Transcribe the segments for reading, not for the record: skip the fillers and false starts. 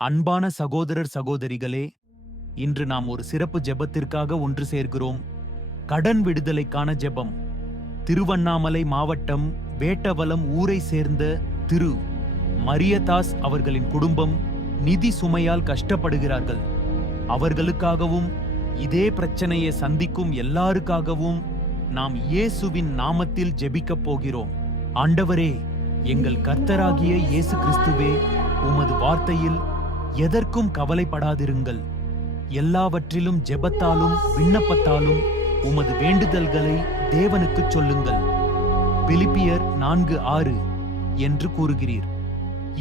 அன்பான சகோதரர் சகோதரிகளே, இன்று நாம் ஒரு சிறப்பு ஜெபத்திற்காக ஒன்று சேர்கிறோம். கடன் விடுதலைக்கான ஜெபம். திருவண்ணாமலை மாவட்டம் வேட்டவலம் ஊரை சேர்ந்த திரு மரியதாஸ் அவர்களின் குடும்பம் நிதி சுமையால் கஷ்டப்படுகிறார்கள். அவர்களுக்காகவும் இதே பிரச்சனையை சந்திக்கும் எல்லாருக்காகவும் நாம் இயேசுவின் நாமத்தில் ஜெபிக்கப் போகிறோம். ஆண்டவரே, எங்கள் கர்த்தராகிய இயேசு கிறிஸ்துவே, உமது வார்த்தையில் எதற்கும் கவலைப்படாதிருங்கள், எல்லாவற்றிலும் ஜெபத்தாலும் விண்ணப்பத்தாலும் உமது வேண்டுதல்களை தேவனுக்குச் சொல்லுங்கள். பிலிப்பியர் 4:6 என்று கூறுகிறீர்.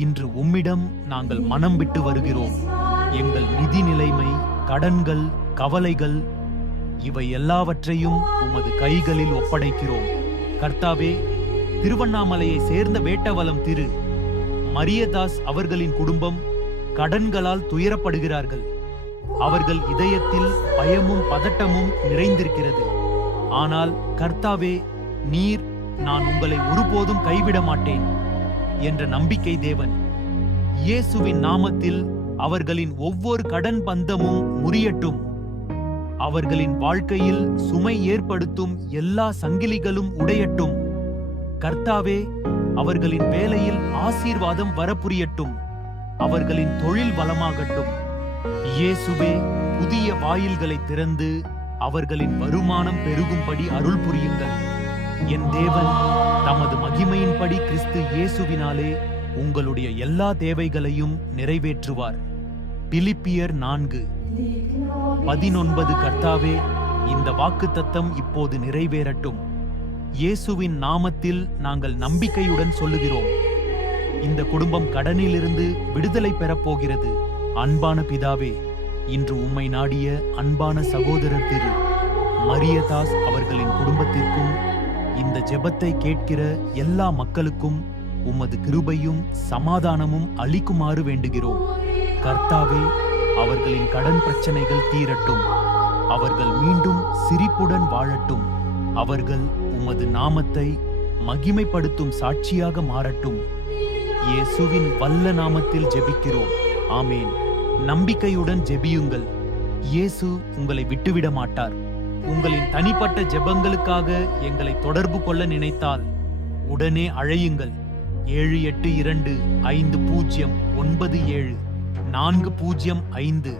இன்று உம்மிடம் நாங்கள் மனம் விட்டு வருகிறோம். எங்கள் நிதி நிலைமை, கடன்கள், கவலைகள் இவை எல்லாவற்றையும் உமது கைகளில் ஒப்படைக்கிறோம். கர்த்தாவே, திருவண்ணாமலையை சேர்ந்த வேட்டவலம் திரு மரியதாஸ் அவர்களின் குடும்பம் கடன்களால் துயரப்படுகிறார்கள். அவர்கள் இதயத்தில் பயமும் பதட்டமும் நிறைந்திருக்கிறது. ஆனால் கர்த்தாவே, நீர் நான் உங்களை ஒருபோதும் கைவிட மாட்டேன் என்ற நம்பிக்கை தேவன். இயேசுவின் நாமத்தில் அவர்களின் ஒவ்வொரு கடன் பந்தமும் முறியட்டும். அவர்களின் வாழ்க்கையில் சுமை ஏற்படுத்தும் எல்லா சங்கிலிகளும் உடையட்டும். கர்த்தாவே, அவர்களின் வேலையில் ஆசீர்வாதம் வரப்புரியட்டும். அவர்களின் தொழில் வளமாகட்டும். இயேசுவே, புதிய வாயில்களை திறந்து அவர்களின் வருமானம் பெருகும்படி அருள் புரியுங்கள். என் தேவன் தமது மகிமையின்படி கிறிஸ்து இயேசுவினாலே உங்களுடைய எல்லா தேவைகளையும் நிறைவேற்றுவார். பிலிப்பியர் 4:19. கர்த்தாவே, இந்த வாக்குத்தத்தம் இப்போது நிறைவேறட்டும். இயேசுவின் நாமத்தில் நாங்கள் நம்பிக்கையுடன் சொல்லுகிறோம். இந்த குடும்பம் கடனிலிருந்து விடுதலை பெறப்போகிறது. அன்பான பிதாவே, இன்று உம்மை நாடிய அன்பான சகோதரர் திரு மரியதாஸ் அவர்களின் குடும்பத்திற்கும் இந்த ஜெபத்தை கேட்கிற எல்லா மக்களுக்கும் உமது கிருபையும் சமாதானமும் அளிக்குமாறு வேண்டுகிறோம். கர்த்தாவே, அவர்களின் கடன் பிரச்சனைகள் தீரட்டும். அவர்கள் மீண்டும் சிரிப்புடன் வாழட்டும். அவர்கள் உமது நாமத்தை மகிமைப்படுத்தும் சாட்சியாக மாறட்டும். இயேசுவின் வல்ல நாமத்தில் ஜெபிக்கிறோம். ஆமேன். நம்பிக்கையுடன் ஜெபியுங்கள். இயேசு உங்களை விட்டுவிட மாட்டார். உங்களின் தனிப்பட்ட ஜெபங்களுக்காக எங்களை தொடர்பு கொள்ள நினைத்தால் உடனே அழையுங்கள். 782550974005.